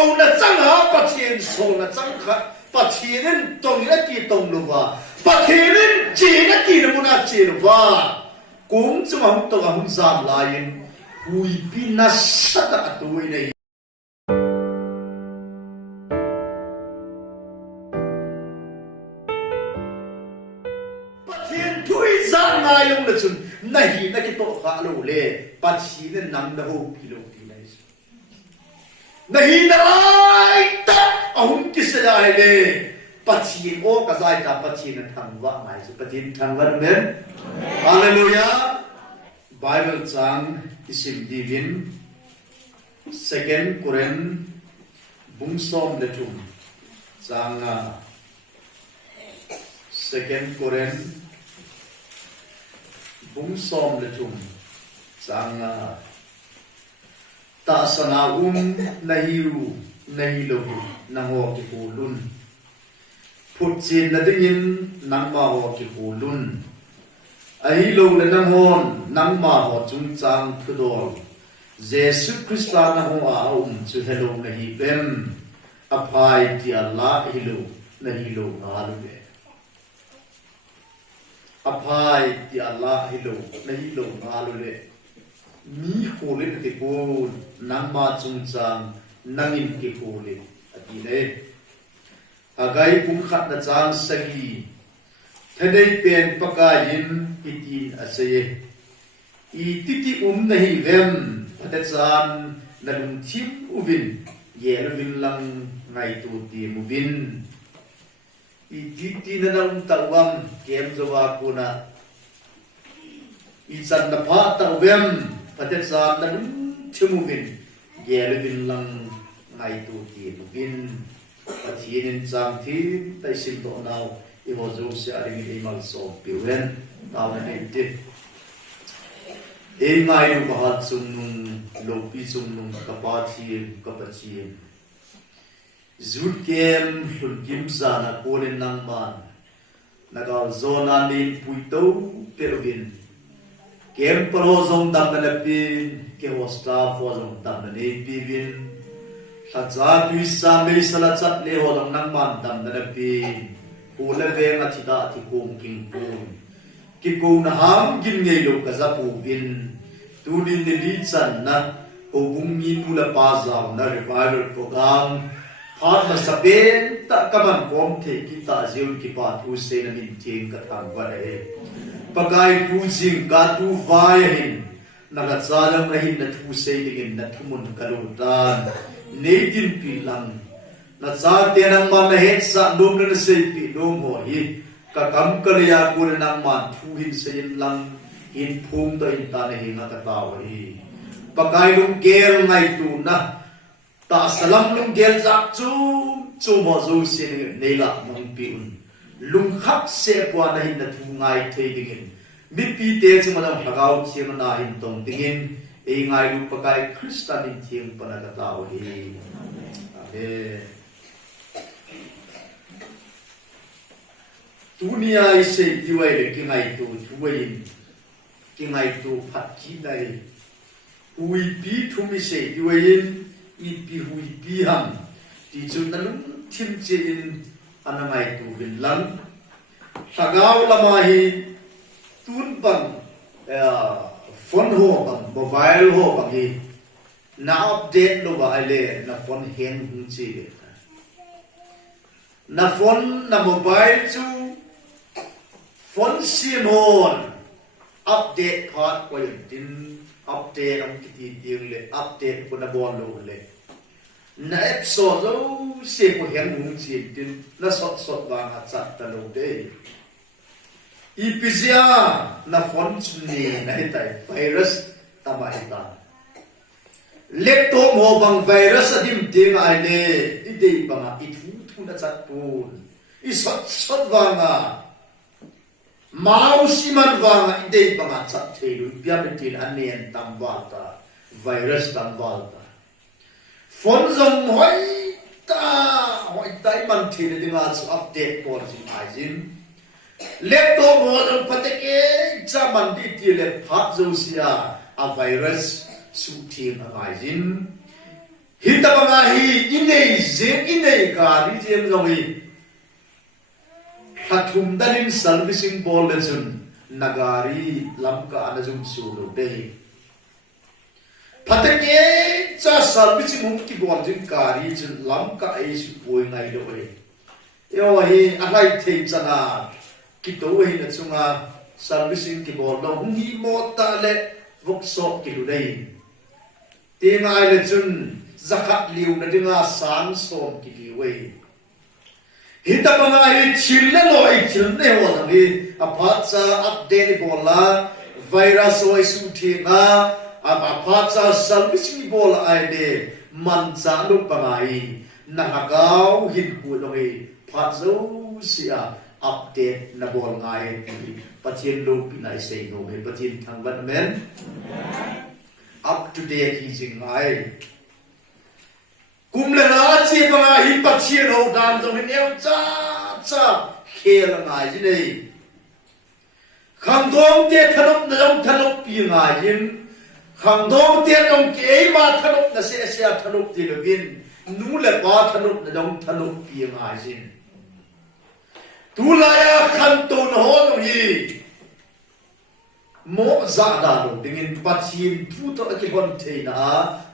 câu là chẳng hả bắt thiên số là chẳng khát bắt thiên nên tông là kỳ tông luôn và bắt thiên nên chỉ là kỳ là muốn ăn chỉ luôn và cũng chứ mà không tông không giảm lại hui pin na sát đã tuổi này bắt thiên thui giảm lại luôn là chun này cái tổ khá lâu lệ bắt thiên nên nằm đâu pi lâu pi này नहीं नाई ता अहुं किसे जाए ले पची ओ कजाई ता पची न थंगवा माई सु पची थंगवा men hallelujah bible chang isim divin second koren bungsom le tum chang second koren bungsom le tum chang ta sana nahiru nahilohu naho ki pulun phutchin na dingin nangma ho ki pulun ahilo le namon nangma ho chung chang phudol jesu christa na ho a chu hello nahi bem aphai ti allah hilo nahilo ngalu le aphai ti allah hilo nahilo ngalu le mi khole ke ko nangma chung chang nangin ke khole ati le agai pum khat na chang sagi thanei pen pakayin itin asaye I titi nahi vem pada chan nalung thim uvin yelvin lang ngai tu ti muvin I titi na nalung tawam kem zawa kuna I chan na pha tawem pada chan nalung thim uvin yelvin lang ngai tu ti muvin pathiinin chang thi tai sim to naw I ho zo se ari mi mal so piwen taw na ti e ngai ru ba chung nung lo pi chung nung ka pa chi zut kem hun kim za na kolen nang man na ga zona nin pui to pervin kem pro zong dam na pin ke hosta fo zong dam na ne pi vin sa za tui sa me sala chat le ho dong nang man dam na pin ko le ve nga thi da thi kong king pun ki ko na ham gin ngei lo ka za pu vin tu din ni li chan na o bung ni nu la pa za na revival program phat ma sa ben ta ka man kom the ki ta jeun ki pa thu se na min thing ka thang wa re pakai tu jing ka tu vai hin na ga cha lam rahin na thu se dingin na thumun ka lu tan ne din pi lang na cha te nang ma na het sa dum na se pi dum ho hi ka kam ka ya ku na nang man thu hin se in lang in phum to in ta ne hi na ta ta hi pakai lung gel ngai tu na ta salam lung gel jak chu mo zo se ne la mong pi un lung khak se kwa na hin na thu ngai thei dingin mi pi te chu ma na hagau chi na hin tong dingin e ngai lu pakai kristan in thiam pa na ta ta hi amen dunia ise diwai le kingai tu thuin kingai tu phat ki dai hui pi thumi se diwain I pi hui pi ham ti chu nalum thim che in anangai tu bin lang sagau lama hi tun bang phone ho bang mobile ho bang hi na update lo ba ale na phone hang hung che na phone na mobile chu phone simon update part ko tin update ang kiti ding le update ko na bon lo le na episode zo se ko hang hung chi tin na sot wa nga chat ta lo de ipizia na phone chuni na hitai virus tama ita laptop mo bang virus adim ding ai le idei banga ithu na chat pun I sot wa nga Mausi man wanga idei banga chat thelu biabetin anen tamwata virus tamwata phone zong hoi ta man thile dinga chu update por jin ajin laptop mo zong pateke chaman di tile phat zo sia a virus su thim ajin hi ta banga hi inei zeng inei ka ri jem zongi hathum danin servicing bol le chun nagari lamka na zum su lo dei patake cha servicing hum ki bol jin kari chun lamka ai su poi ngai do e yo hi alai thei chana ki to hi na chunga servicing ki bol lo hum hi mo ta le workshop ki lu dei te ngai le chun zakat liu na dinga san som ki li we hita banga hi chille lo ai chilne ho sangi apatsa update bola virus oi su thi na apatsa servicing bola ai de man cha lu banga hi na hagau hin hu lo hi phatzo sia update na bol ngai patien lu pinai sei no me patien thang ban men up to date hi jing ngai kum le na chi banga hi patien ho dan zo hin eu cha cha khel ngai ji nei khang dom te thanop na jong thanop pi ngai yin khang dom te jong ke ma thanop na se se thanop ti lo bin nu le ba thanop na jong thanop pi ngai jin tu la ya khan to na ho no hi mo za da lo dingin patien thu to ki hon the na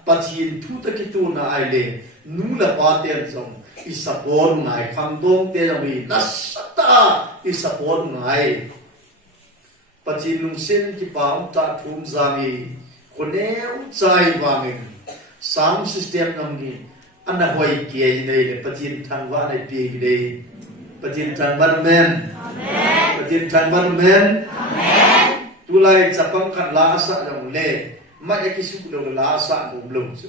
patien thu to ki tu na ai le nu la ba te jong i support ngai khang dom te jong hi na sata i support ngai patien lung sen ki pa ta thum zami koneu chai wangin sound system nam ni ana hoi ke nei le patien thang wa nei pi dei patien thang ban men amen patien thang ban men amen tulai chapang khat la sa jong le ma ekisu lo la sa bum lum chu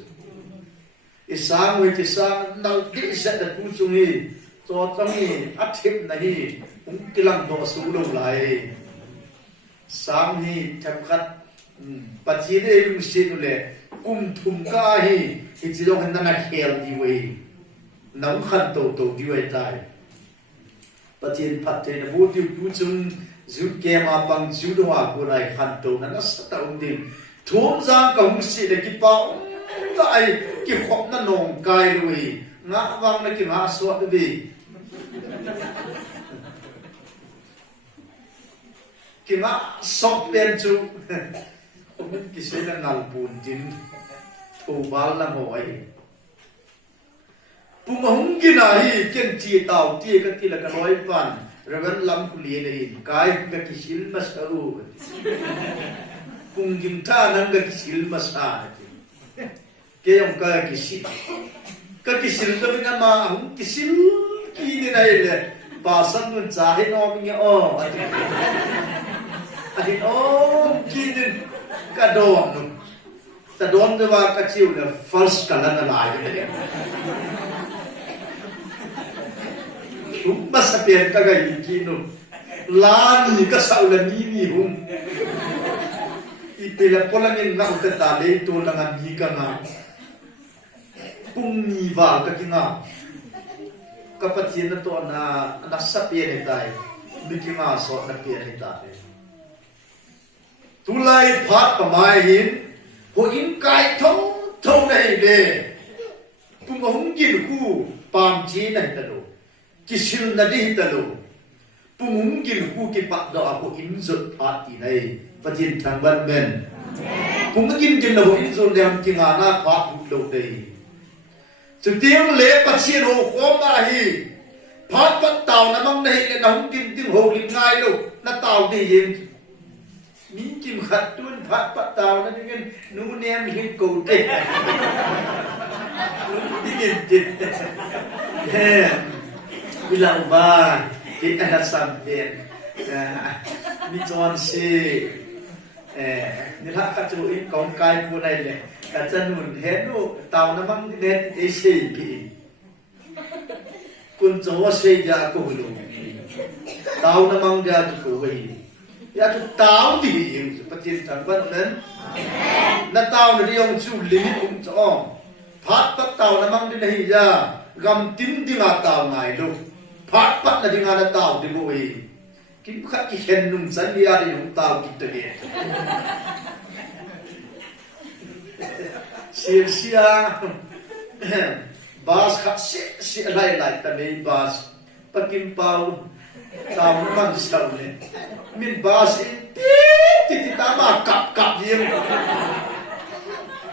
isang wi ti sa nal di sa da tu chung hi to tang hi athip na hi kilang do su lo lai sang hi tham khat patien e lu sin le kum thum ka hi chi jong han na khel di we nang khat to to di we tai patien phat te na bu ti tu chung zut ke ma pang zu do wa ko lai khan to na sa ta ding thum jang ka hung si le ki pa ai ki khop na nong kai lui nga wang na ki nga so de bi ki nga sok pen chu mình ki se na ngal pun tin thu bal la mo ai pum hung ki na hi ken chi tau ti ka ki la ka loi pan ragan lam ku li nei kai ka ki sil ma sa u pung jing tha nang ka ki sil ma sa ke yong ka ki sil ka na ma hung ki sil ki ni nai le pa san nun cha he no mi o ai o ki ni ka don nu ta don de wa ka chiu na false kala na lai de ba sa pen ka ga ki nu lan ni ka sa la ni hum ipela polangin na ka ta le to la nga ni ka nga pung ni va ka ki nga ka patien na to na sa pen ni dai mi ki nga so na pen ni dai tulai phat pa mai hin ho in kai thong thong nei le pung hong ki ku pam chi na ta lo kisil na di ta lo pung hong ki ku ki pa do ko in zot phat ti nei patien thang ban men pung kin kin lo in zon dem ki nga na phat lo dei chu tiang le patien ho khom na hi phat pat taw na mang nei le na hong kin ting ho lim ngai lo na taw di yin min kim khat tun phat pat taw na ding nu nem hi ko te ding tin he bilang ba ki ana sam ten mi chon si ni la ka chu in kong kai pu nai le ka chan nun he nu taw na mang ne e sei pi kun cho sei ja ko lu taw na mang ja ko wi ya tu tao thì yung patien thang ban nen na tao na diong chu limit cho phat pat tao na mang din hi ja gam tim dinga tao ngai lu phat pat na dinga na tao di bo wi kim khat ki hen num san dia di num tao ki te ge sia bas khát sẽ lại ta lấy bas pakim pau tao mang sao này min bas tí ta mà cặp riêng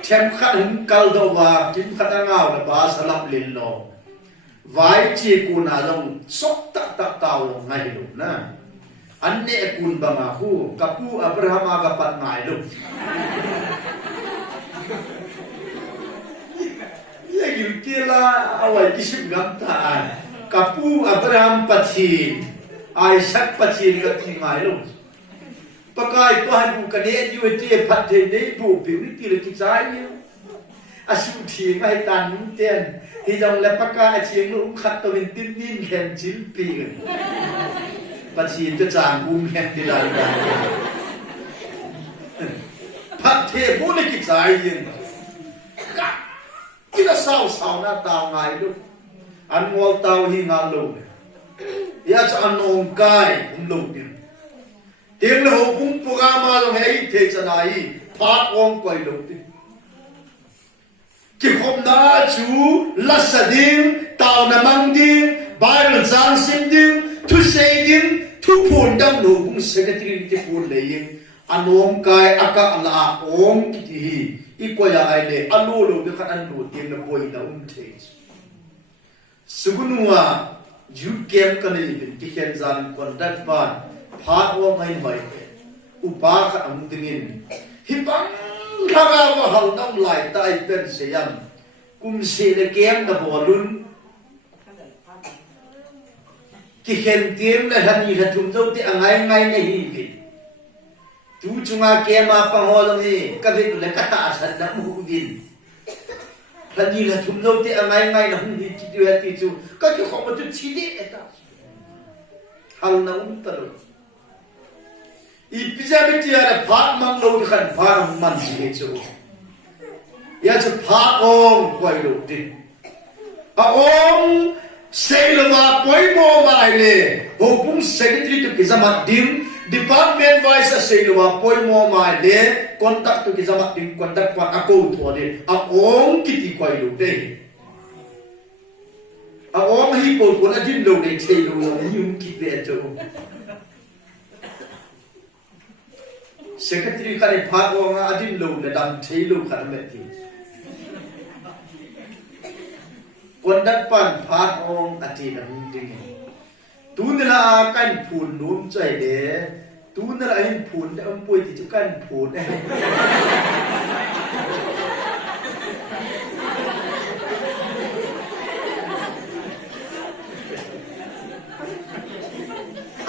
thêm khát hứng cao đâu và kim khát ngào là bas lắm lên lo vài chi cún à dòng sốc tak tao ngay lúc na anh nè cún bằng à khu kapu Abraham agapat ngay lúc ya kia là awal kisip gamta kapu Abraham pathin Isaac pathin ka tingai lo pakai tuhan bu kane ju te phat the nei bu pi ni ti le ki chai ni asu thi mai tan mun ten hi jong le pakai chieng lu khat to bin tin nin khen chin pi pathin to chang bu khen ti dai da phat the bu ni ki chai yin kita sao na tao ngay lúc anh ngol tao hi ngal lo ya cho anh nong kai lục đi tiếng là hồ cũng programa rồi hay thế cho này phát ong quay lục đi chỉ hôm đó chú là sa đinh tao na mang đinh Bible giảng sim đinh thu say đinh thu phun đâm hồ cũng secretary đi phun lấy anh nong kai aka la ong kiti ikoya aile alu lo de khat an lu tim na boy na the sugunwa ju kem kan ni ki khen zan contact ban phat wa mai mai upa kha am dingin hi bang khaga wa hal dam lai tai pen se yam kum se le kem na bolun ki khen tim na han ni thum zo ti angai ngai ne hi vi tu chunga ke ma pa ho ni ka vi le ka ta san da mu vin la ni la thum lo ti angai ngai na hum ni ki ti ti chu ka ki kho ma tu chi di eta hal na ta lo i pija be ti ara phat mang lo ki khan pha man ji chu ya chu pha ong kwai lo ti a ong sei lo ma koi mo mai le ho pum secretary to ki zamat dim department wise say lo poi mo mai le contact to ki zamat dim contact pa ako tho de a ong kiti kwai lo de a ong hi po ko na din lo de chei lo yum ki de to secretary ka ni pha ko nga adin lo le dam chei lo kha me ti contact pan pha ong ati na ding tu nila kan phun num chai de tu nila hin phun de am poi ti chu kan phun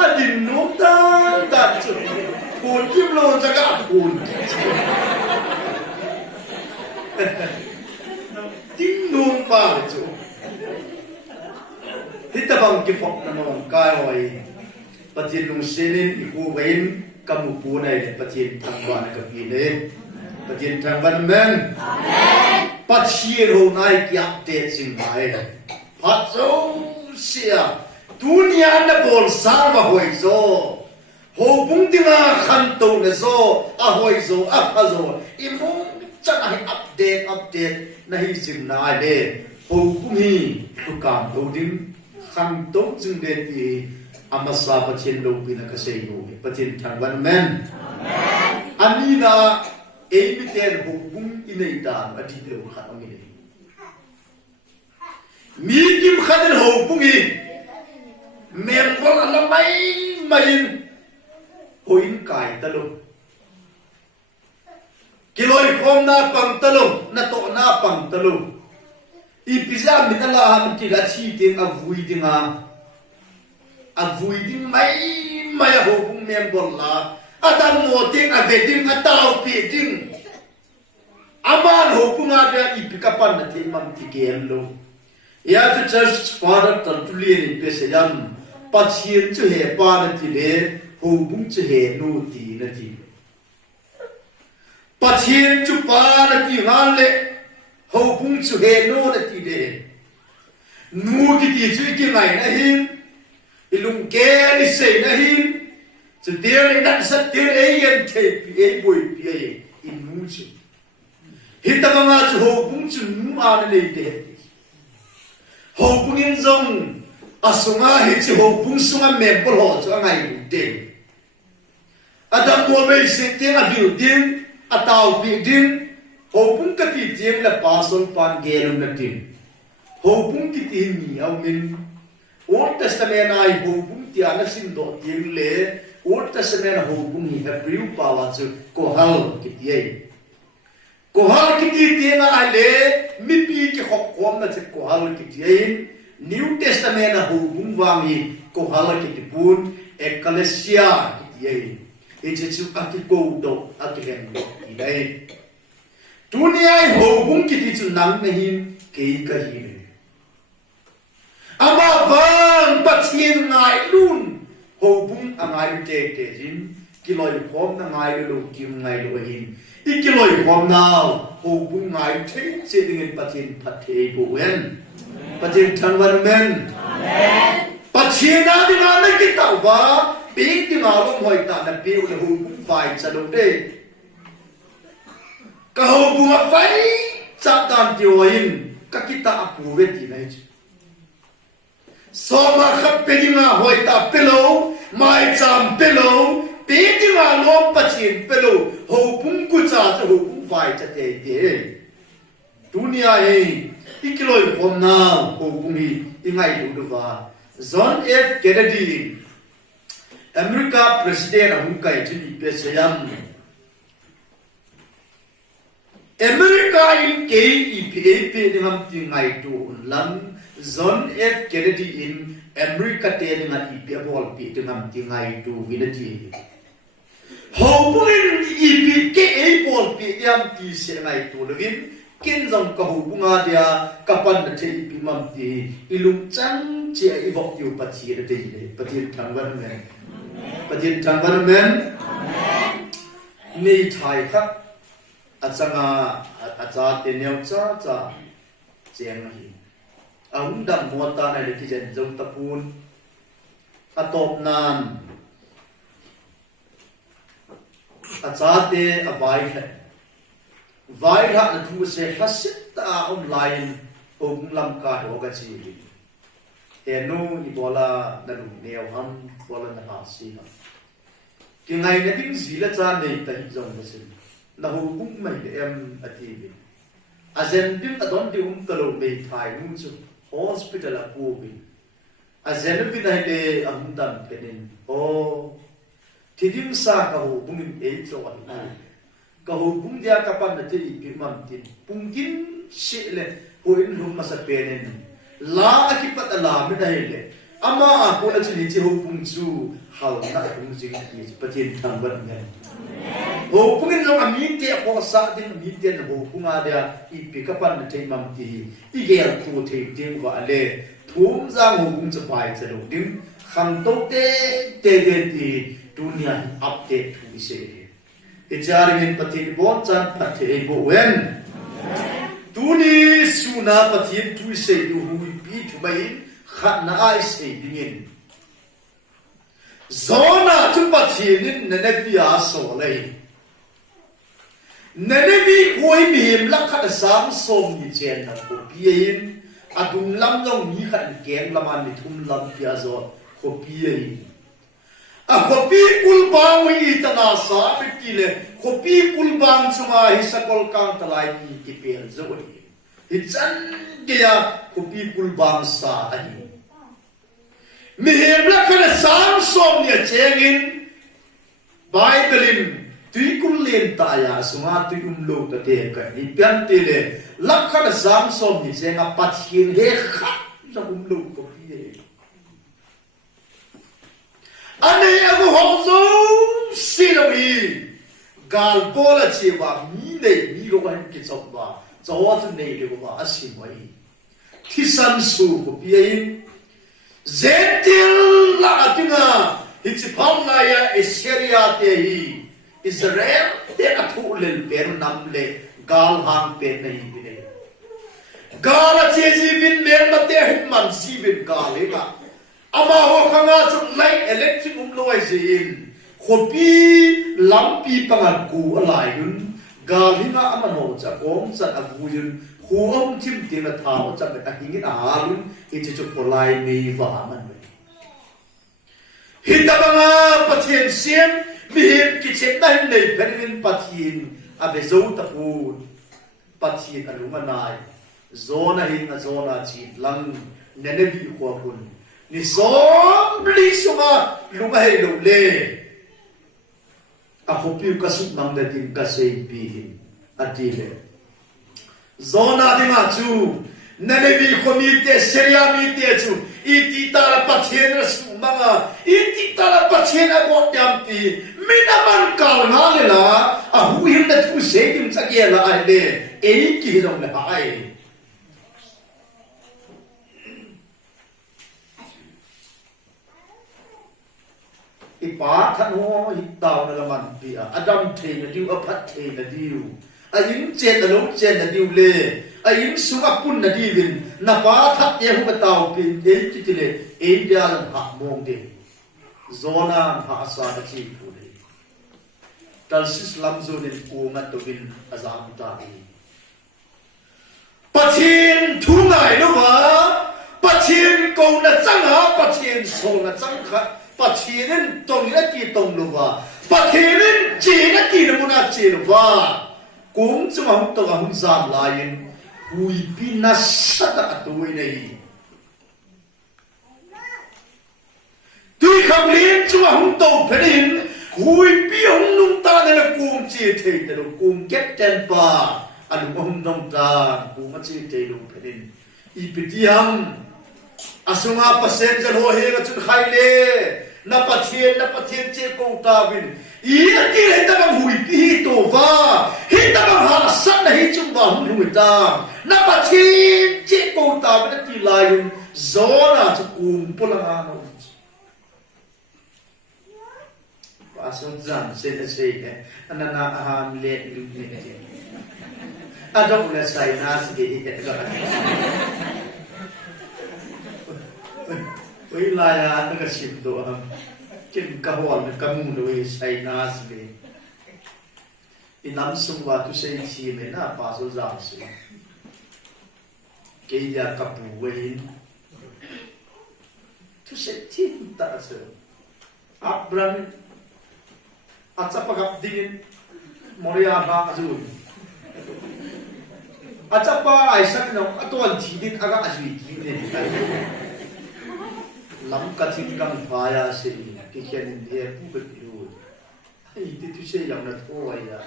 adin num ta chu phun kim lo cha ka phun tin num pa chu Hita bang kifok na nong kahoy patin lung sinin ikuwain kamupu na patin tangwa na kapine patin tangwa naman patsir ho na ikiakte singay patso siya dunia na bol sarva hoy zo ho bung dinga khanto na zo ahoy zo apazo imong chanahi update na hi simna de ho kumi tukam ho dim khang tốt dương đền thì amasa patien lo pina kasay no patien thangwan men anina ebiten hubung inaita adi lo khat ang ni mi kim khaden hubung hi mer bol ala mai hoin kai talo kiloi khom na pang talo na to na pang talo ipizam min Allah ham ki ga chi ting avui ding mai ho bung mem bol la adam mo ting aveting ataw pi ting aman ho bung ada ipikapan na te mam ti gem lo ya to church father tan tu li ni pe se yam pathian chu he pa na ti le ho bung chu he no ti na ti pathian chu pa na ti ngal le ho bung chu he no na ti de nu ki ti chu ki mai na hin ilung ke ni sei na hin chu dir ni na sa dir e yen te pi e boi pi e in nu chu hitamanga chu ho pung chu nu an le te ho pung in zong asunga hi chu ho pung sunga me bol ho chu ngai lu te adam mo be se te na bil din atau bi din ho pung ka ti jem la pasol pan gelum na tin ho pung ki ti ni au min Old Testament ai ho pung ti ana sim do jem le Old Testament ho pung hi Hebrew pa wa chu kohal ki ti ai kohal ki ti ti na ai le mi pi ki khok kom na che kohal ki ti ai New Testament ho pung wa mi kohal ki ti pun ecclesia ki ti ai e che chu a ki ko do a ki len do ki dai dunia ho pung ki ti chu nang na hin ke ka hi ama vang pathin ngai lun ho bung angai te te jin kiloi khom na ngai lu kim ngai lu hin I kiloi khom now ho bung ngai the che ding pathin pathe bu wen pathin thang wan men amen pathin na ding na ki tau ba bi ding a lom hoi ta na bi le ho bung vai cha lu de ka ho bung a vai cha tan ti oin ka kita apu ve ti nai Soma khap pedinga hoita pelo mai cham pelo pedinga lom pachin pelo ho pung ku cha ho pung vai cha te te dunia he ikiloi khom na ho pung hi ingai lu wa John F Kennedy America president hum kai chi pe sayam America in KEPA dingam ti ngai tu lam John F Kennedy in America te dengan ipia bol pi dengan tingai tu winati hopungin ipi ke e bol pi yam ti se ngai tu lewin kin jong ka hubunga dia kapan na te ipi mam ti ilung chang che i vok yu pachi de te pachi thangwan men pachi thangwan men amen nei thai kha achanga acha te nyau cha cha cheng hi Ang dam muata na leki jen jong tapun atop nan achate avai ha na thu se hasit ta online ong lam ka ho ga chi enu ni bola na lu neo ham bola na ha si ha ki ngai na ding zila cha nei ta jong na sin na hu bung mai em ati bi azen dim adon di talo be thai nu chu hospital apubi azen bi dai le amdam penin o thidim sa ka ho bungin e cho wa ka ho bung dia ka pan na ti pi mam tin pungkin she le ho in hum ma sa penin la akipat ala mi dai le ama ko na chi chi ho bung chu hal na bung ji ki patin thang ban ne ho pungin lo ami te ko sa din mi te na ho punga dia I pi ka pan na te mam ti I gel tu te ding wa le thum jang ho bung chu bai cha lo dim kham to te ti dunia update tu se e jaring patin bon chan pathe bo wen tuni suna patin tu se du hu pi tu bai khat na ai se dingin zona tu patin ne ne bia so le ne ne bi koi mi him la khat sam som ni chen na ko pien adum lam long ni khat ken laman ni thum lam pia zo ko pien a kopi kulbang wi tana sa pitile kopi kulbang chunga hi sakol kang talai ni ki pel zo hi chan ge ya kopi kulbang sa ani mi hebla kana sam som ni chengin bible tui kul len ta ya sunga tui lo ta te ka ni pian te le lakhana sam som ni chenga pathin he kha sa lo ko pi ane agu hongzo silowi gal bola chewa mi nei mi ro wan ki chokwa chawa chu nei le ko asim wai thisan su ko piain zetil la atinga hichi phamna ya Syria te hi Israel te athu lel per nam le gal hang pe nei bine gal cheji bin mer mate hitman si bin gal eka ama ho khanga chu lai electric loi zin khopi lampi pangan ku alai yun galinga amano cha kong chan aguyun huom tim tin la thao cha ta hingin ahalun ichi chu polai nei wa man hitabanga pathian siam mihim kichep nai nei perin pathin ave zo ta pu pathin alunga nai zona hin a zona chi lang nenevi ko hun ni som li sunga lunga hei lo le a hopi ka suk mang da tin ka sei pi atile zona dinga chu nenevi ko mi te seria mi te chu iti tara pathen ra su manga iti tara pathen a ko yam ti minaman kal nga le la a hu him da tu se dim cha ge la ai le e ki jong le ai ipa than ho hi taw na laman pi a adam the na diu a phat the na diu a yin chen na lo chen na diu le a yin sunga pun na diwin na pa that ye hu ba taw pin e ti ti le e dia lan ha mong de zona ha sa da chi pu le tal sis lam zo ne ko ma to bin azam ta ni pathin thu ngai no wa pathin ko na chang ha pathin so na chang kha pathirin tong na ki tong lo wa pathirin chi na ki na mu na chi lo wa kum chung hum to hum zam la yin hui pi na sa ta tu nei tui kham lin chung hum to pherin hui pi hum nung ta ne la kum chi the te lo kum get ten pa anu hum nong ta kum chi te lo pherin I pitiam asunga passenger ho he ga chun khai le na pathian che ko ta bin I ati le ta bang hui pi to va hi ta bang ha san na hi chung ba hum lu ta na pathian che ko ta bin ti la yun zona chu kum pula na no asun zan se ne anana aham le lu ne adok le sai nas ge với lại nó cái xịt đồ trên cả hoàn cả mùng rồi say nas về thì nắm sung vào tu say chi mình na ba số giảm số cái nhà cặp bùi tu say thiên ta số Abraham acap agap din Moria ba azul acap pa Isaac no atuan thidin aga azui ki ne lam kathik kam phaya se ki khen de pu be ru ai ti tu se yang na tho ya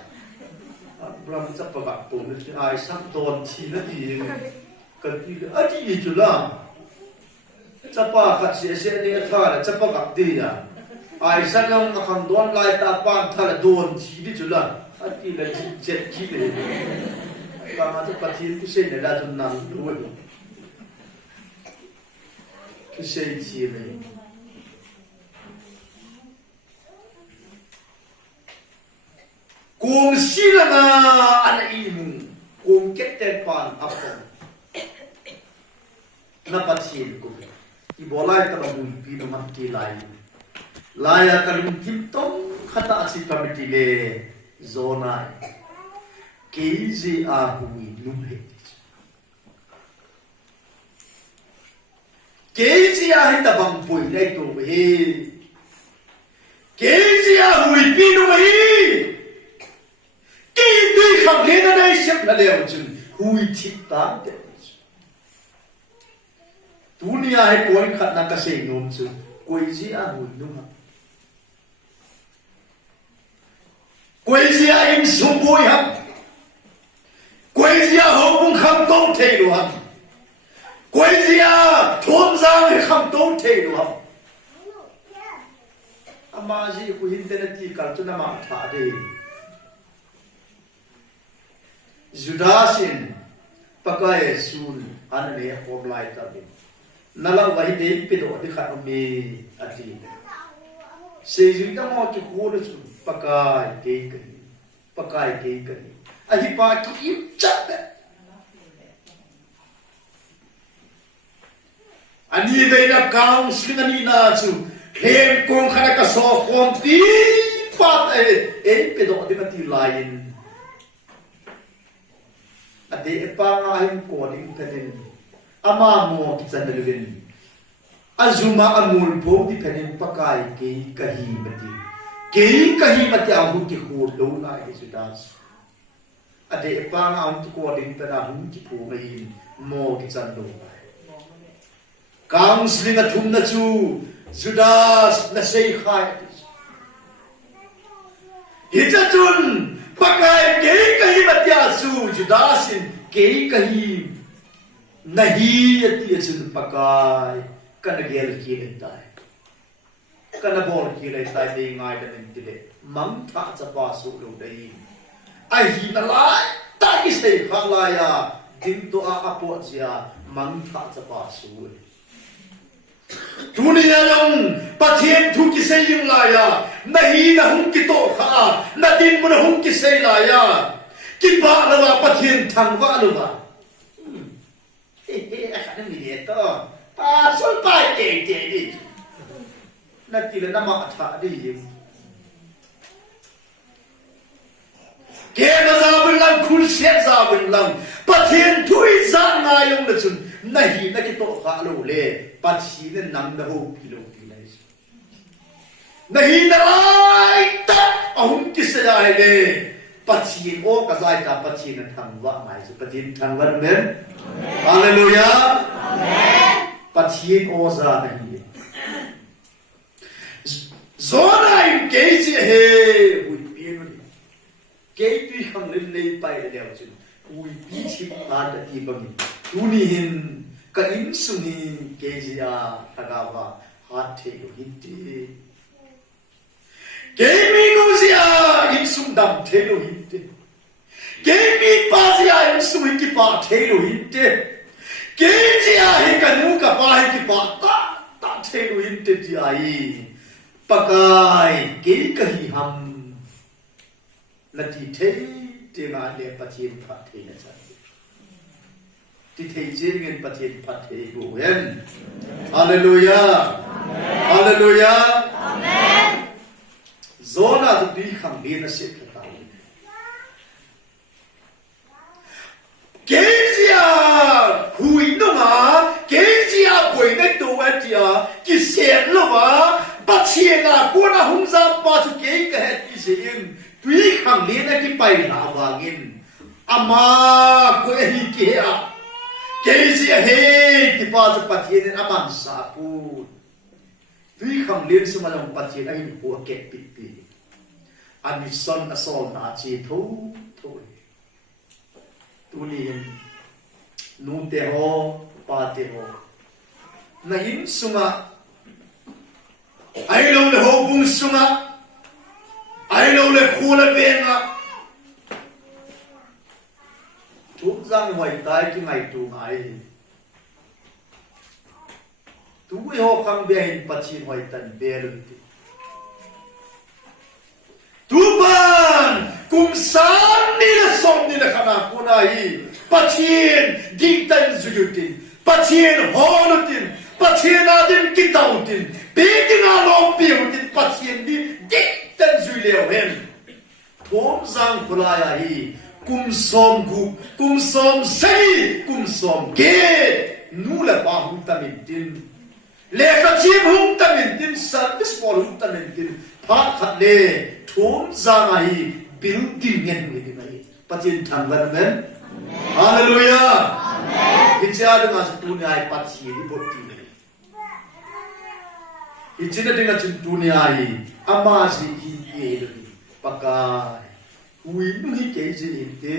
Abraham acap pa po ne Isaac don thi na di ka ti a ti chu la chapa khat se ni tha la chapa ka ti ya Isaac ang akham don lai ta pan tha la don thi di chu la a ti la jet ki le ka ma ta pathin tu se ne la chun nan lu tu se chi le kum silanga ana imu kum ketten pan apon na pathin ko I bolai ta ba bui pi no ma ki lai laya karim tim tom khata asi pamiti le zona keji a hui lumhe keji a hinda bang pui nei to he keji a hui pi no hi ke dui kham le na nei sep la le chun hui thip ta de dunia hai point khat na ka se nom chu keji a hui lumha Quezia in sumboy ham Quezia hopung kham tong thei lo ham Quezia thom zang kham tong thei lo ham amaji ku hintenati kal chuna ma tha de Judasin pakai sun anane hom lai ta de nala wahi de pe do de kha me ati se jinda mo ki ko le pakai ke kani ahi pa ki im chat ani ve na kaung slingani na chu hem kong khana ka so khom ti pat e pe do de ti lain ade pa nga him calling penin ama mo kitsanalin azuma amul po di penin pakai ke kahimati ahu ki khur do na Judas ade pa nga am tu calling pena hum ki pu mai mo kitsan do counseling athum na chu Judas na sei khai Hitachun pakai ke kahimati asu Judasin ke kahim nahi ati achun pakai kana gel ki le tai kana bor ki le tai de ngai da nin tile mang tha cha pa su lo dai ai hi na lai ta ki sei kha la ya dim to a apo sia mang tha cha pa su dunia yang patien thu ki sei yin la ya nahi na hum ki to kha na din mun hum ki sei la ya ki ba la wa patien thang wa lu wa khana mi le to pa sol pa ke di na ti le na ma tha di yin ke na za bin lang khul se za bin lang patien thui za na yong na chun nahi na ki to kha lu le patsi ne nang da ho kilo pilai nahi na ai ta ahum ki se ai le patsi o ka zai ta patsi na thang wa mai su patsi thang wa men hallelujah amen patsi o za nahi zona im geji he ui pin ke pi kham le nei pai da deu chu ui pi chi ma da ti bang tu ni hin ka in suni kezia tagawa hati hiti kemi nuzia in sundam thelo hiti kemi pazia in sui ki pa thelo hiti kezia he kanu ka pa he ki pa ta thelo hiti ti ai pakai ke kahi ham lati the te na le patien pha the na cha ti thei jing patien phat thei bu wen hallelujah hallelujah amen zona du bi kham le na se ta kezia hui no ma kezia boi ne to wa tia ki se lo wa patien na ko na hum za pa chu ke ka he ti se in tui kham le na ki pai la wa ngin ama ko hi ke a Kezi he ki pa cha patien aman sa pu tui kham len suma long patien ai ho ke pi pi ani son asol na chi tho tho tu ni nu te ho pa te ho na in suma ai lo le ho bung suma ai lo le khula benga Chúng rằng hoài tai cái ngày tù ngại Tú quý hô khăn bè hình bạch xin hoài tần bè lưng Tú bàn cùng sáng đi là xong đi là khả năng của này bạch xin kinh tân dụ dụ tin bạch xin hô nụ tin bạch xin á tin kinh tàu tin bế kinh á lô biểu tin bạch xin đi kinh tân dụ liều hên Thốn rằng của lại à hi kum som sei kum som ge nu la ba hum ta min tin le ka chim hum ta min tin service mall hum ta min tin pha khat le thum za ngai building ngen ni mai patin thang van men hallelujah amen hicha de ma tu ni ai pat chi ni bot ti hichina de na chin tu ni ai ama si hi ye pakai Ui nu hi ke ji te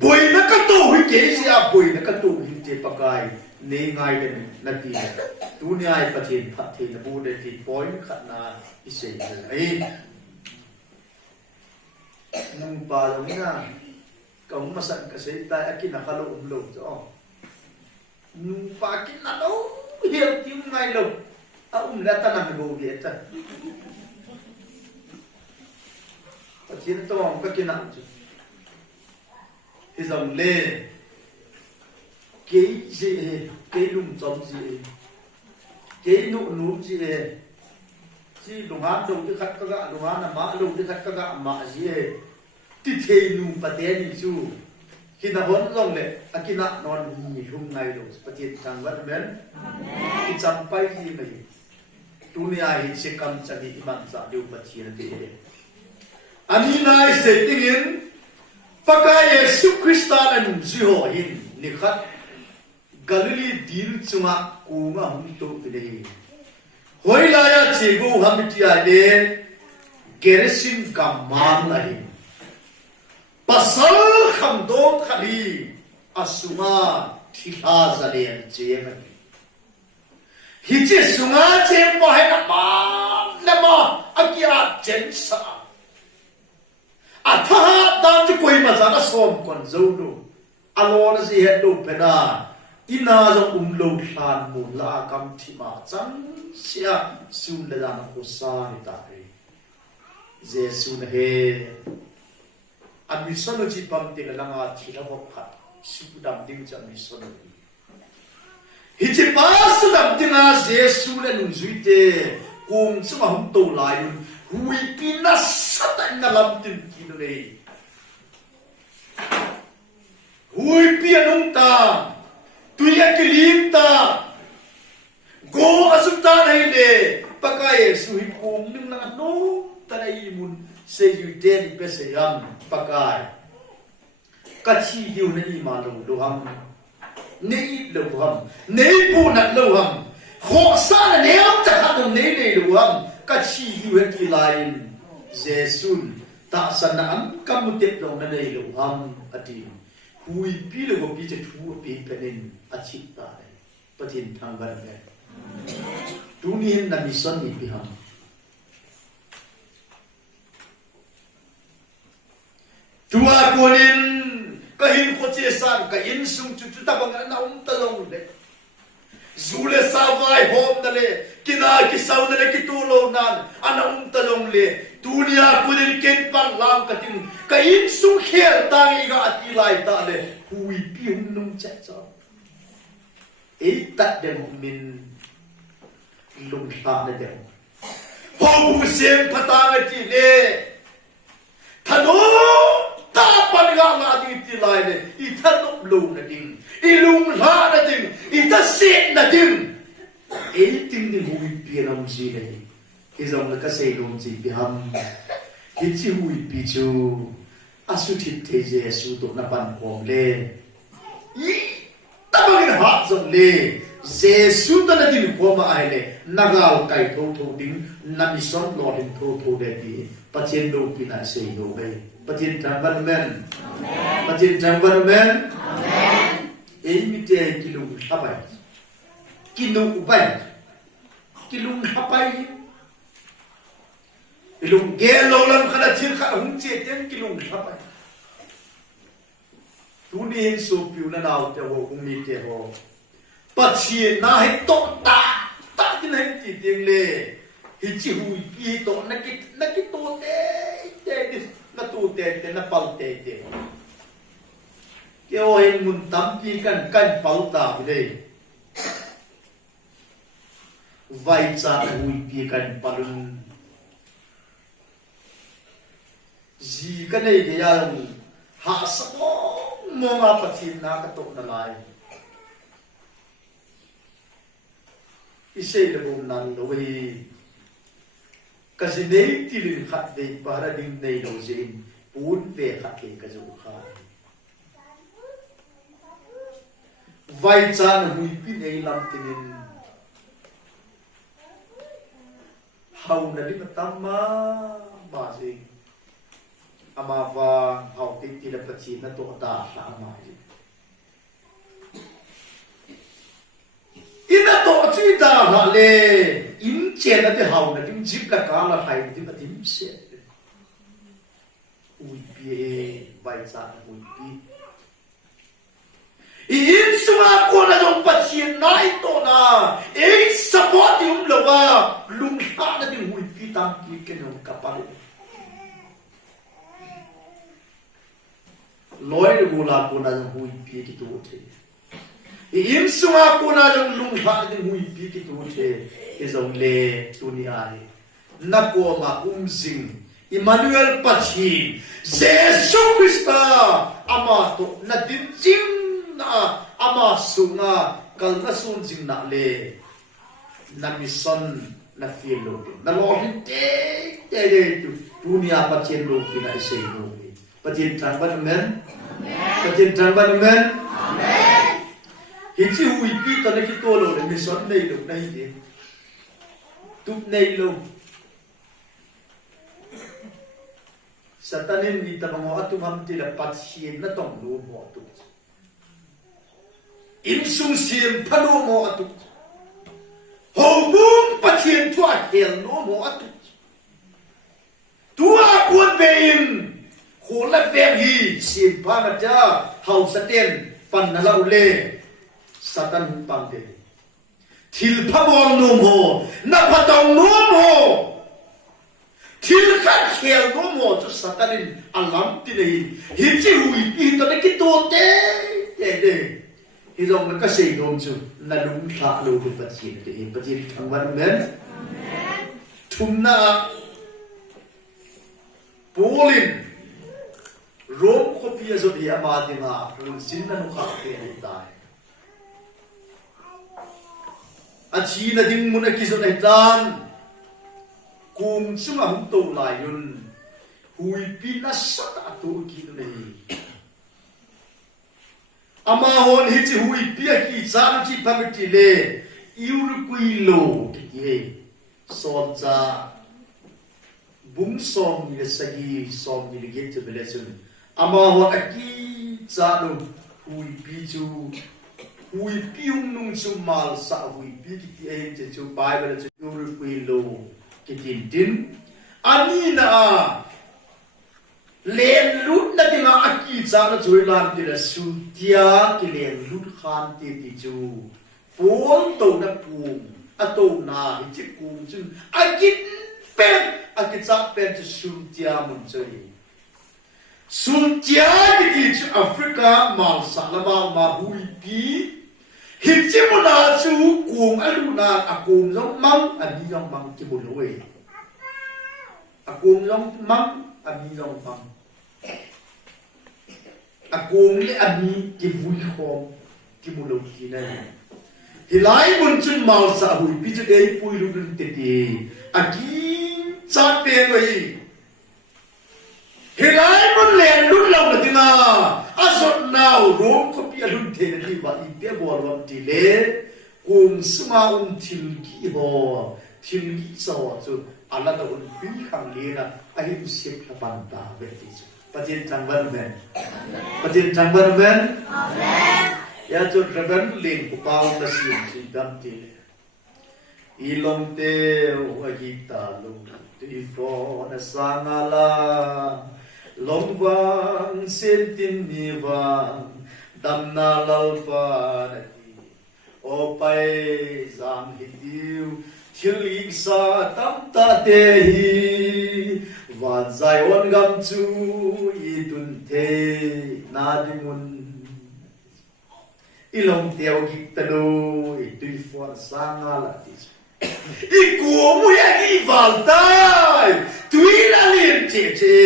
boi na ka to hi ke ji a boi na ka to hi te pakai ne ngai de na ti dunia ai pathin phat the na bu de ti point khat na ise ai nung pa lo na kaung masan ka sei ta akina khalo lo cho nung pa kin na lo hiel ti ngai lo a la ta na bo bi ta Thiên tông các cái nặng chứ thì dòng lê cái gì cái lùng giống gì cái nụ núm gì chỉ lùng án lùng cái khát các gạ lùng án là mã lùng cái khát các gạ mã gì thì thề nụ bà té đi chú kina hon long le akina non hi hum ngai lo patin tang wat men ki cham pai hi mai dunia hi se kam chani iman sa deu pathian te ani nai se tingin paka Yesu Kristan an jiho hin nikhat Galilee dil chunga kunga hum to pile hoilaya chego hamitia de Geresin kamam lahi pasal khamdom khali asuma thila zalian chema hiche sunga chem po hai ma lama akia jensa atha dan ti koi ma jana som kon zodu alona si het do pena ina zo lo hlan mu la kam thi ma chang sia sun la na ko sa ni ta Jesus he admisology pam te la nga thila ho kha sudam ding cha admisology hichi pas sudam tinga Jesus le nun zuite kum chuma hum to lai hui pina sata na lam tin kinu nei hui pi anung ta tuya kilim ta go asukta nei le pakai sui kum ning na no tarai mun se yu den pe se yam pakai kachi diu nei ma lo ham nei lo ham nei pu na lo ham kho sa na ne am cha kha to nei nei lo ham kachi yu he ki lain jesun ta san na am kam te lo na nei lo ham ati hui pi lo pi che thu pi penin achi ta patin thang ban ne dunin na mission ni pi ham tua kunin kahin ko che san ka in sung chu chu ta bang na ta long le zule sa vai hom na le kina ki sau na le ki tu lo nan ana ta long le dunia kunin ken pan lang ka tin ka in sung khel ta ngi ga ati lai ta le hui pi hum nung cha cha e ta de min lung ta de de ho bu sem phata ngi ti le thano ta pan ga ma di ti lai le I than lo na ding I lung la na ding I ta sit na ding e ting ni hui pi na mu si le ki zong na ka sei lung ji pi ham ki chi hui pi chu asu thi te je su to na pan khom le I ta ba ni ha zong le Jesu ta na din ko ma ai le nagal kai tho tho ding na mi son lo din tho tho de ti patien do pi na sei do be patien tramban men patien tramban men ei mi te kilung hapai kilung upai kilung hapai kilung gelo lam khana chin kha hung che ten kilung hapai tu ni so piu na naw te ho ung mi te ho patien na he to ta tin he ti tieng le hi chi hui pi to na ki to te na tu te na pal te kêu em muốn tắm pi kan pal ta bi vai cha hui pi kan palun ji ka nei de ya ha sa mo ma pathin na ka to na lai isei le bom nan lo hi kasi nei tilin khat de para ding nei lo jin pun ve khat ke ka zo kha vai chan hui pi nei lam tinin hau na di matama ba si ama va hau ti ti la pachi na to da sa ma ji ina to chi da ha le in che na te hau na tim jip la ka la hai ti pa tim se ui pi vai chan hui pi in suma ko na jong patien nai to na e support yum lowa lung ha na ding hui pi tam pi ke no kapal loi de gula ko na hui pi ki to the in suma ko na jong lung ha na ding hui pi ki to the e jong le dunia ni na ko ma jing Emmanuel Pachi Jesus Christa ama to na din jing na ama sunga kal na sun jing na le na mission na feel lo na lo te tu dunia patien lo pina isei lo patien tran ban men patien tran ban men amen hichi hui pi to na ki to lo le mission nei lo nei de tu nei lo Satanin kita mengawa tu ham tidak patien na tong lu mo tu. Imsung siem panu mo atu. Hobung patien tua hel no mo atu. Tua kuat bein. Khola vehi siem pa ja hau saten pan na laule. Satan pang de. Thil phamong no mo na patong no mo. Thil khat khel no mo chu satanin alam ti nei hi chi hui pi to ne ki to te de hi dong ka sei dom chu na lung tha lo ku patien de patien thang ban men amen thum na polin rom ko pi zo dia ma de ma pun sin na nu kha te ni ta a chi na ding mun ki zo nei tan cùng chung là hung tàu lại yun hui pin na sát à tu ki tu này ama hon hi chi hui pia ki chan chi pham ti le iur kui lo ki he son cha bung som ni sagi som ni ge te bele sun ama hon aki cha lo hui pi chu hui piung nung chu mal sa hui pi ki he che chu bible chu iur kui lo kitin din ani na len lut na tinga aki cha na chui lam ti la su tia ki len lut khan ti ti chu pol to na pu a to na chi ku chu aki pen aki cha pen chu su tia mun chei su tia ki ti chu africa mal sa la ma hui pi Hit mo na chu kung alu na akum jong mang ani jong mang ki mo loi akum jong mang ani jong mang akum le ani ki vui khom ki mo lo ki na hilai mun chun mal sa hui pi chu dei pui lu dun te ti aki cha pe loi hilai mun len lu lo na tinga asot now rom ko pi alun the ni ba I pe bo rom ti le kum sma thil ki bo thil ki so chu ala da un pi khang le na a hi sep la ban ta ve ti chu patien chang ban men amen ya chu revan ling ko pa na si dam ti le I long te o gi ta lu ti fo na sangala Long vang sen tin ni vang dam na lalpa nati o pai zam hitiu thil ik sa tam ta te hi van zai on gam chu I tun te na dimun ilong teo gi talo I tui fo sanga la ti I ku mu ya gi valtai tui la lin che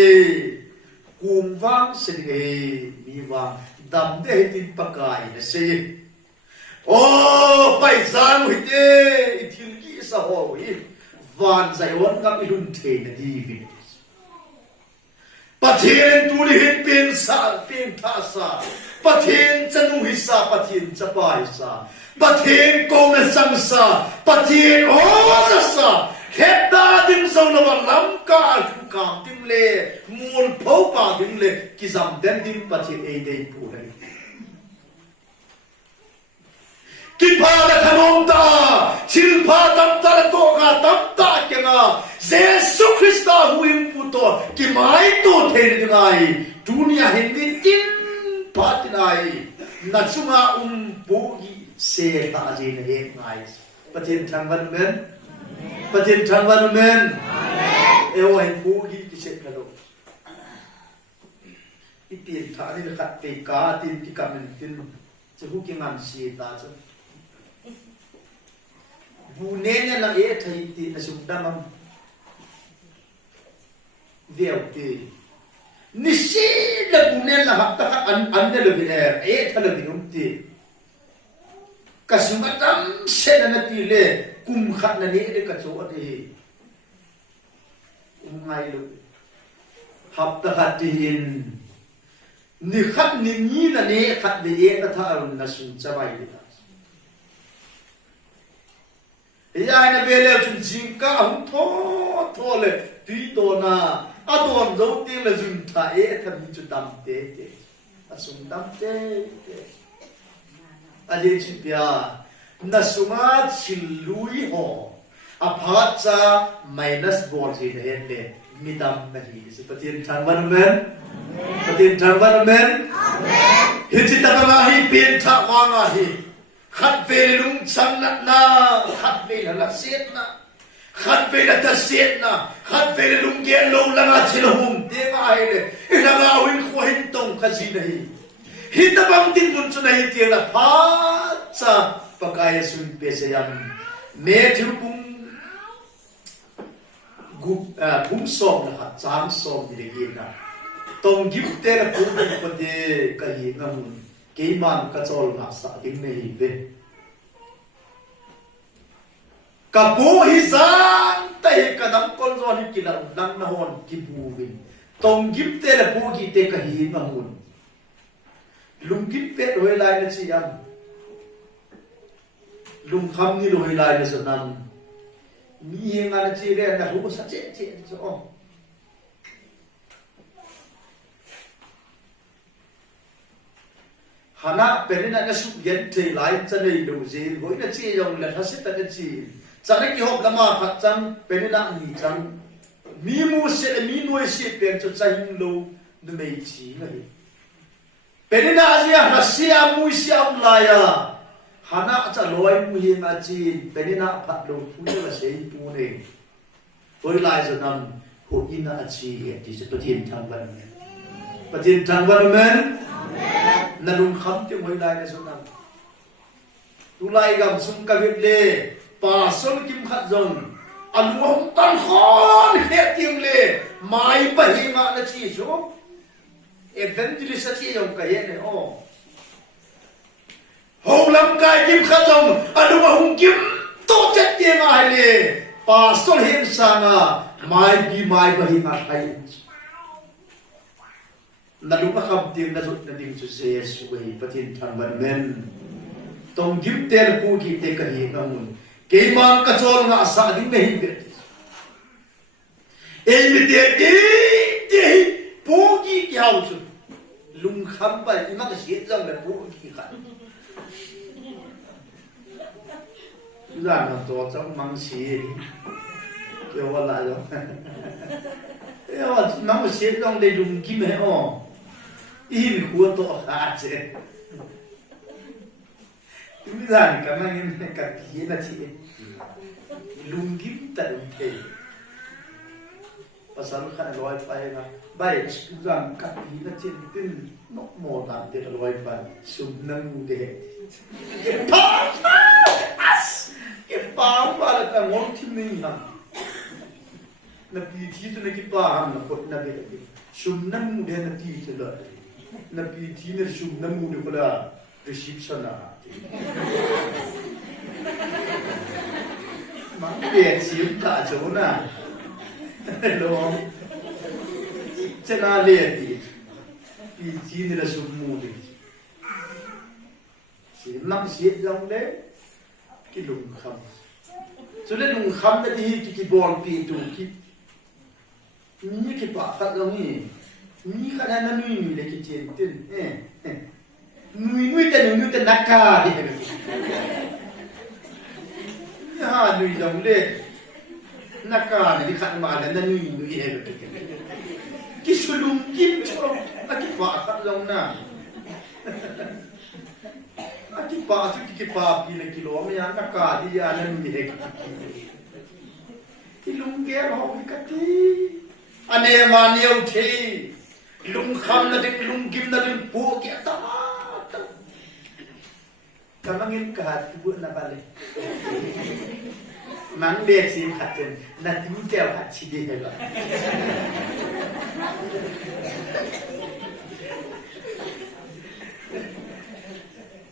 kum vang sen he mi wang dam de tin pakai na se o pai zan hui te I thil ki sa ho wi van zai on kam I hun the na di vi patien tu ni hin pin sa pin tha sa patien chanu hi sa patien chapai sa patien ko na sang sa patien o sa Hep da ding so na lam ka kam tim le mul pho pa ding le ki zam den dim pa thi e dei pu dai ki pa la thanom ta chil pa tam ta to ka tam ta ke na Jesus Christa huim pu to ki mai to the ni ngai dunia hin ni tin pa ti nai na chunga pu gi se ta ji ne he ngai patien thang van men patien thang van men amen eo ai pu gi ki se ka do I tin tha ni khat te ka tin ti kam tin chu hu ki ngam si ta chu bu ne ne na e thai ti na sum da mam veo ti นิสิเลบุเนลหักตะอันเนลบิเอร์ทะเลบินุมตีกสุมาตัมเซนันตีเลกุมขัดนันนี่เลกโจอดีไงลูกหับตะขัดดินนี่ขัดนี่นั่นนี่ขัดดีนะท่ารุณนัสุนจะไปเลยยายนะเวลาจุนจิงก้าหุ่นโทเลยตีโตนาอาตัวมันรู้ตีเลยจุนท่าทำจุดดำเตะสุนดำเตะอาเจชิบยานัสุมาชิลุยโฮอาพัดจะไม่นัสบอลที่เห็นเลยมีดำไม่ดีสิปฏิทินทางวันเมนปฏิทินทางวันเมนฮิจิตะมาฮิเปลี่ยนทางวางฮิขัดเวลุงชังนะขัดเวลละเสียนะขัดเวลละเสียนะขัดเวลุงเกลลงละมาชิลหุมเดี๋ยวมาให้เลยละมาวินขวหินตรงขจีนฮีฮิตบังดินมุนจุนฮีเตียละพัดจะปะกายสุนเปเสียมเมธิบุงบุงส่งนะครับจางส่งดีกินนะตรงยิบเตะบุงเป็นคนเดียกันยิงนะมุนเกี่ยมันกระโจนนักสักยิ่งไม่หิวกับบูฮิซังแต่กระดังคนส่วนที่กินแล้วนั่งนอนกินบูวินตรงยิบเตะบูกิเตะกันหิวนะมุนลุงกินเป็ดเวลาเนี่ยสิยันลุงคำนี่เวลาเนี่ยสนั่นมีงานจีเรียนนะรู้สัจเจนจ้ะฮานะเป็นนั่นนะสุยันเทไลน์จะได้ดูสิโว้ยนะจียองเลยทัศน์แต่จีจะได้กี่หกละมาขัดจังเป็นนั่นนี่จังมีมูเสมีนวยเสียเป็นจุดใจหิงโลนึกไม่จีเลยเป็นนั่นอาเซียรัสเซียมูเซียอุลายาฮานะจะลอยมือมาจีนเป็นนั่นพัดลมพุ่งละเสียปูนเองโว้ยลายจะนำหัวอินอาจีที่จะประเทศทางวันนี้ประเทศทางวันนี้นั่นลุงคำที่ไม่ได้ในส่วนนั้นตุลายกับสุนกวิเลป่าสนกิมขัดจงอันว่าตันขอนเฮียติมเลไม่ไปมาในชีชูเอเวนต์ลิสชียงกันเนี่ยโอ้หงลำกายกิมขัดจงอันว่าหงกิมโตจัดเยี่ยมาเลยป่าสนเห็นสางาไม่ไปมาไทยนั่นลูกคำเตียงนั่นสุดนั่นดิ่งสุดเสียสวยปฏิทินทางวันเมนต้องยิบเตลปูกิเตกันเองนะมุนเกี่ยมันกระโจนอาสาดิ่งไม่เห็นเอ็มเดียดีปูกิเกี่ยวสุดลุงคำไปที่มันก็เสียจังเลยปูกิกันร้านนั้นตัวจังมังสีเกี่ยวอะไรหรอเอ้าน้ำมันเสียจังเลยลุงกิมเหรออีมีหัวโตขาดเจ้ที่ไม่ได้กันนั่งยังกับที่นั่นที่ลุงกิมแต่ลุงเทภาษาลูกค้าลอยไปนะใบรังกับที่นั่นที่ตึ้งนกโมตามเด็ดลอยไปสุนนังเด็ดป้าอัสเก็บป้าว่าแล้วแต่งงที่นี่ฮะนับปีที่ตัวนี้กี่ป้าฮะนับคนนับเด็ดสุนนังเด็ดนับที่เฉลยนับปีที่นี่สุนนังมูดก็ละreception นะมันเปลี่ยนสีตาโจน่ะลองจะน่าเลี้ยดีปีที่นี่ละสุนมูดสีนักเสียจังเลยกิลุงคำส่วนลุงคำนั่นที่บอลปีดูที่มีกี่ปากสักตรงนี้มีขนาดนั้นมีเลยกี่เจนตินนุยแต่นักฆ่าดิฮ่านุยจังเลยนักฆ่าเนี่ยที่ขัดมาแล้วนั่นนุยเองกิชลุงกิมชอบอากิปะขัดลงนะอากิปะชุดกิปะปีละกิโลไม่ยังนักฆ่าที่ยานั่นนุยเองที่ลุงแกร้องกันทีอันนี้มาเนียวทีลุงคำนั่นเองลุงกิมนั่นเองปูเกียตากำลังยินกระหัตบุญนะบาลีมังเบียดสีขัดจนนัดยิ้มแก้วขัดชีดีเลย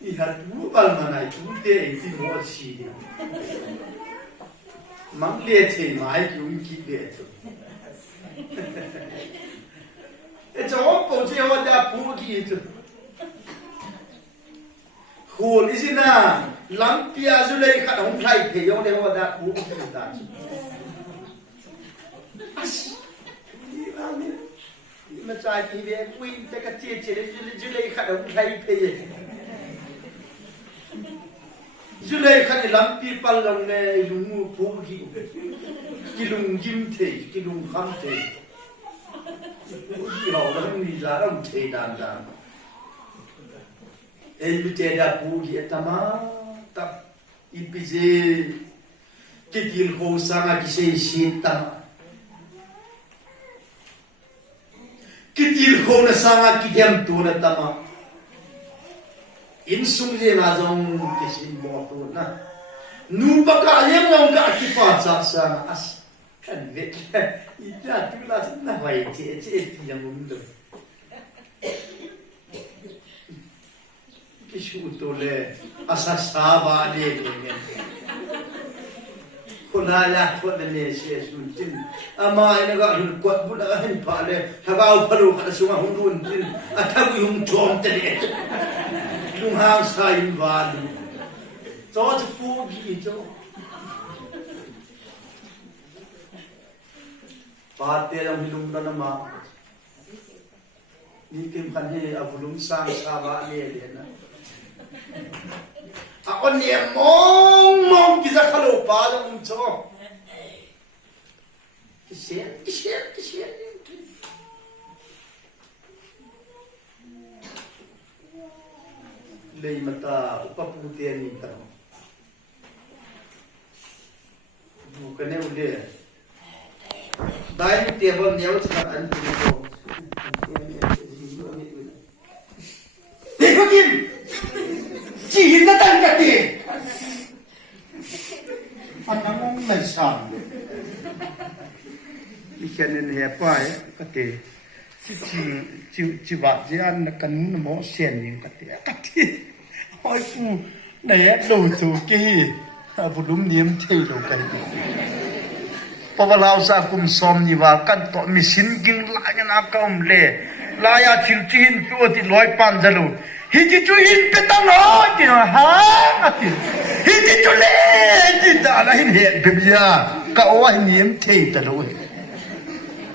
อีหัดรู้บ้านมาไหนรู้เต้ที่หัวชีเดียวมังเลี้ยเทหมายยุ่งคิดเดียวเอเจ้าปู่เจ้าจะพูดกี่ตัวคนอีสินะลังพิอาจุเลยขัดของใครเที่ยวเดียวจะพูดกี่ตัวนี่ว่านี่มาจ่ายที่เบี้ยวิ่งจะกระเจี๊ยบจุเลยขัดของใครเที่ยวจุเลยขัดลังพิปัลลังเนยลุงพูดกี่กิลุงยิ้มเทกิลุงคำเทที่เราต้องมีจารย์เทดันดันเอ็นบิเจดาพูดตมาตับอีพิเจกิติลโคสังกิเซชิตากิติลโคนัสังกิเดียมตัวนัตมาอินสุงเจนาจงกิสินบอตัวนะนูปะกาเลี้ยงเรากะกิปาจักสังอัสกันเวทอีจ้าตุลาสนะไว้เจที่ยังมุ่งดูกิชูตัวเล่อาศัยสาบานเองเนี่ยคนหายาคนเนี่ยเสียสุดจริงอามาเองก็หุ่นกวดบุญอะไรผ่านเลยถ้าเอาพลูขัดสุมาหุ่นรุ่นจริงอาถ้ากูยุ่งโจมตีลุงหางสายหวานจอจะฟูกี่จอปาเตลมิลุมดันมานี่คิมคันให้อาบุลุมสร้างชาวะเนี่ยนะอาเนี่ยมองกิจขลุปาลงจอกิเชียเลยมาตาอุปปุเตียนิตาบุกันเนี่ยอุเล่ได้เตียบเนี้ยจะอันที่โตเด็กกินจีนนั่นตั้งกันดีอันนั้นไม่สานอีกแค่นี้เหตุไปก็เตะจิบะจีอันกันนุ่มโมเสียนยิ่งก็เตะก็เตะโอ้ยฟูเนี่ยดูสูกี้บุรุษเนียมเที่ยวกันพอเราสักกุมสมนิว่ากันต่อมีสินกินลายนักกมเล่ลายชิลจินตัวที่ลอยปันจะรู้ฮิจิจุอินเป็นตั้งน้อยที่นะฮะฮิจิจุเล่ที่ตาอะไรเนี่ยเบียก็ว่าเนียมเที่ยวตลอด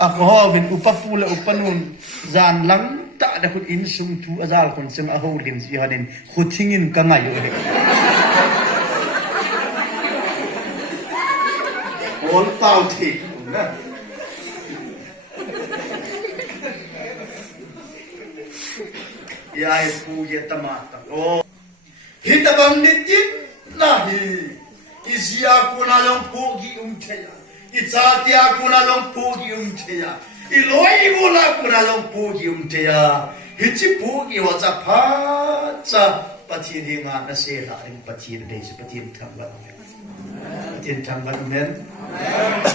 อ่ะก็เป็นอุปปุและอุปนุนจานหลังตาเด็กคนอินสุงทูอาจารย์คนซึ่งอาหูลินสิฮันินขุดทิ้งินกันไงอยู่เลยโอ้เต่าทิ้งนะยายปูเยตมาตโอฮิตบังนิตินาฮีอิสยากุนาลงปูกิเทียอิจาติยากุนาลงปูกิเทียอิลอยกุนากุนาลงปูกิเทียฮิจิปูกิวะจะพาจะปฏิทินงานเสียละอินปฏิทินเดชปฏิทินทางวันเมนปฏิทินทางวันเมน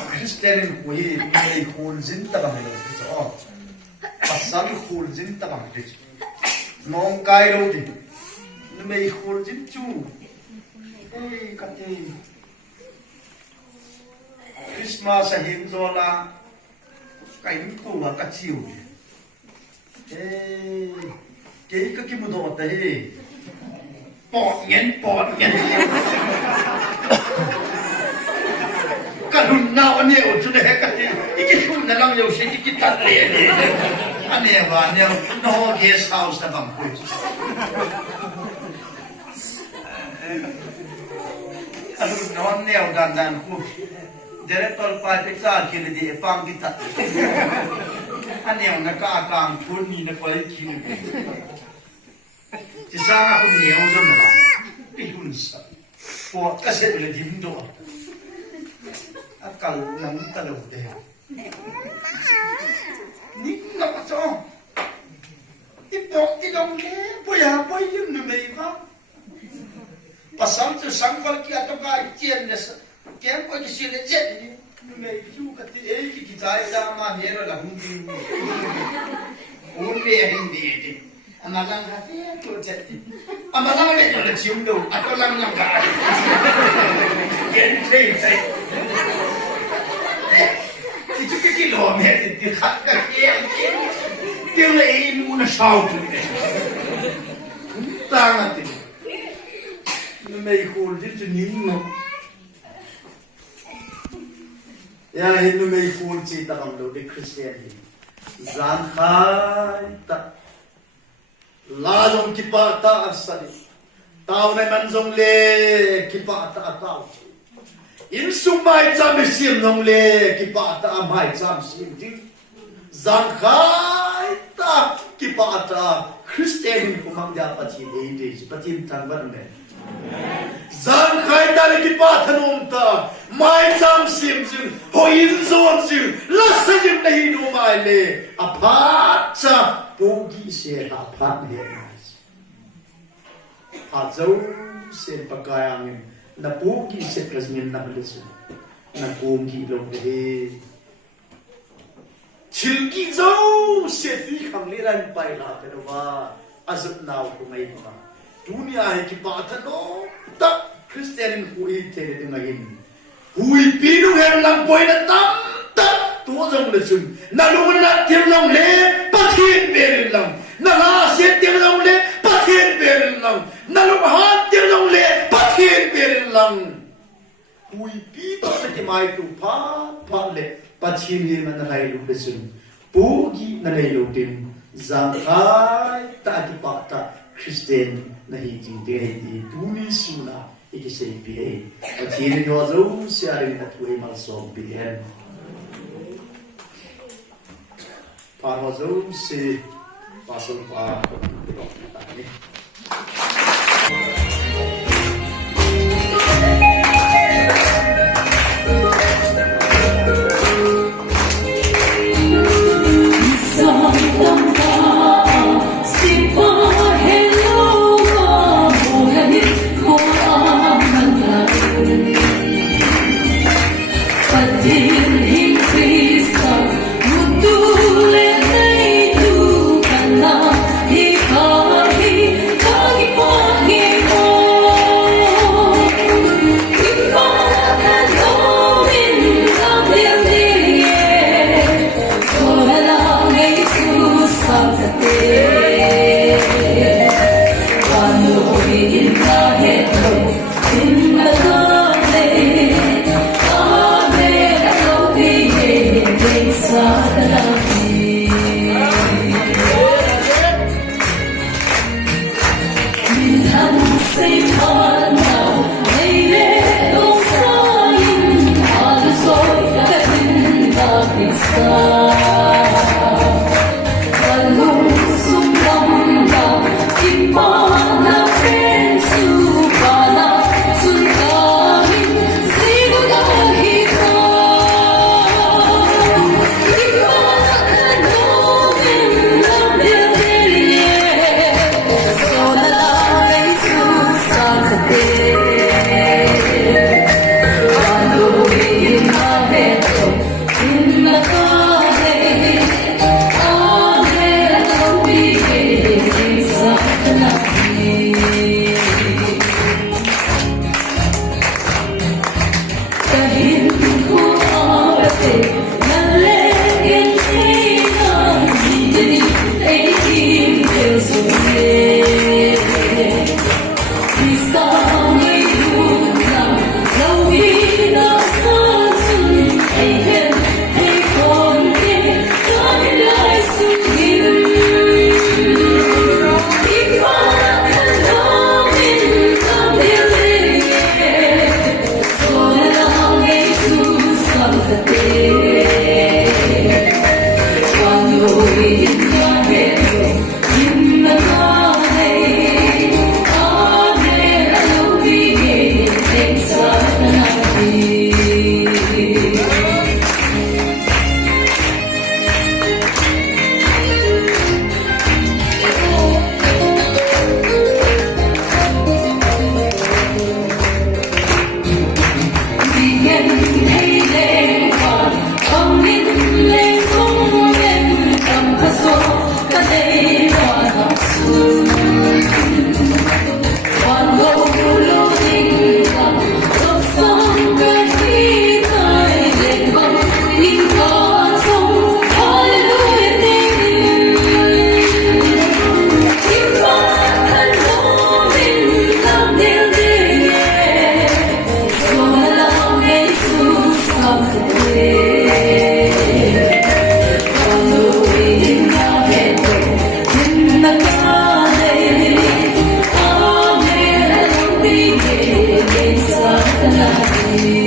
คริสเตียนคุยไม่คูลจินตะบังเลยจ้ะปัสสันคูลจินตะบังเลยน้องกายรู้ดิไม่คูลจินจูกันที่คริสต์มาสเห็นโซลาไก่ไม่ตัวกัดชิวเก๋ก็คิดมุดออกแต่ปอดเงี้ยกันหุ่นหน้าวันนี้อุดสุดเลยกันที่อีกหุ่นนั่นเราอยู่สิ่งที่ตัดเลยอันนี้ว่าเนี่ยน้องเกสเฮาส์ตะบังคุยกันหุ่นนอนเนี่ยดันคุยเดี๋ยวตอนไปเท็กซัสคิดดีฟังกิตัดอันนี้นักการกลางทุนนี่นักไปคิดที่สร้างคนเหนียวจนละพี่หุ่นสับพวกก็เสร็จเลยดิ้มตัวอากาศหนังตลอดเลยนี่นักจ้องที่บอกที่ลงแค่ปุยหาปุยยืมไม่ฟังภาษาจะสังกัดกี่ตัวกายเจียนเนี่ยแกก็จะเสียเจ็ดนี่ไม่อยู่กับที่ ki cai sama nero la hindi unde hindi amalang kasi to chatti amalang le to chiundo atolang yang ka gente itu ke kilometer di khatta ke le mu na shout tangan ni me khol ji ning no ya hindu me khol chi ta bang lo de christian hi zan khai ta la long ki pa ta asali tao nai man zong le ki pa ta tao in sum mai cham sim long le ki pa ta mai cham sim ji zan khai ta ki pa ta christian ko mang ja pa chi de pa chi thang ban me zan khai ta ki pa thanom ta mai cham sim jing ho in zon jing la sa jing nei no mai le a pa cha pogi se ha pa le a zo se pakayang na pogi se kasmin na lesu na pogi lo de chilki zo se ti kham le ran pai la pe wa azat naw ko mai ba dunia hai ki pa thano ta christian hu i te de ngai hui pinu hem lang poi na tam ta tu jong le chun na lu na tim long le pathin ber lang na la se tim long le pathin ber lang na lu ha tim long le pathin ber lang hui pi ta ke mai tu pa le pathin ye man na lai lu le chun pu gi na lai lu tim zang khai ta ki pa ta christian na hi jing de di duni suna iki sei bi pathin yo zo sharing na tu e mal so bi hen Parwazo se pasal pa tani. Hare